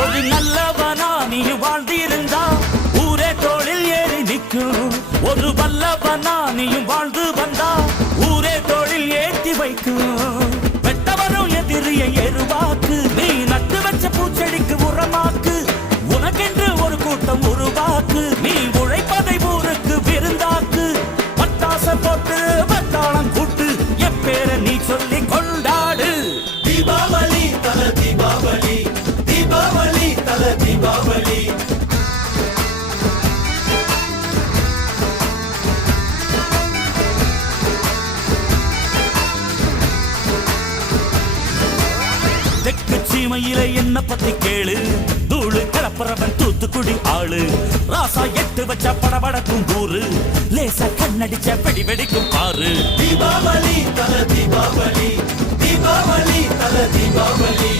ஒரு நல்லவனா நீ வாழ்ந்திருந்தா ஊரே தோளில் ஏறி நிற்கும். ஒரு வல்லவனா நீயும் வாழ்ந்து வந்தா ஊரே தோளில் ஏற்றி வைக்கும். வெட்டவரும் எதிரிய எருவாக்கு, நீ நட்டு வச்ச பூச்செடிக்கு உரமாக்கு. உனக்கென்று ஒரு கூட்டம் உருவாக்கு, நீ உழைப்பதை ஊருக்கு விருந்தாக்கு. பட்டாச போட்டு பட்டாளம் கூட்டு, எப்பேர நீ சொல்லி கொண்டாடு. தீபாவளி தல தீபாவளி, தீபாவளி தல தீபாவளி. தெற்கு சீமையில என்ன பத்தி கேளு, தூளு கிளப்புறவன் தூத்துக்குடி ஆளு. ராசா எட்டு வச்ச படபடக்கும் ஊரு, லேசா கண்ணடிச்ச வெடி வெடிக்கும் பாரு. தீபாவளி தல தீபாவளி, தீபாவளி தல தீபாவளி.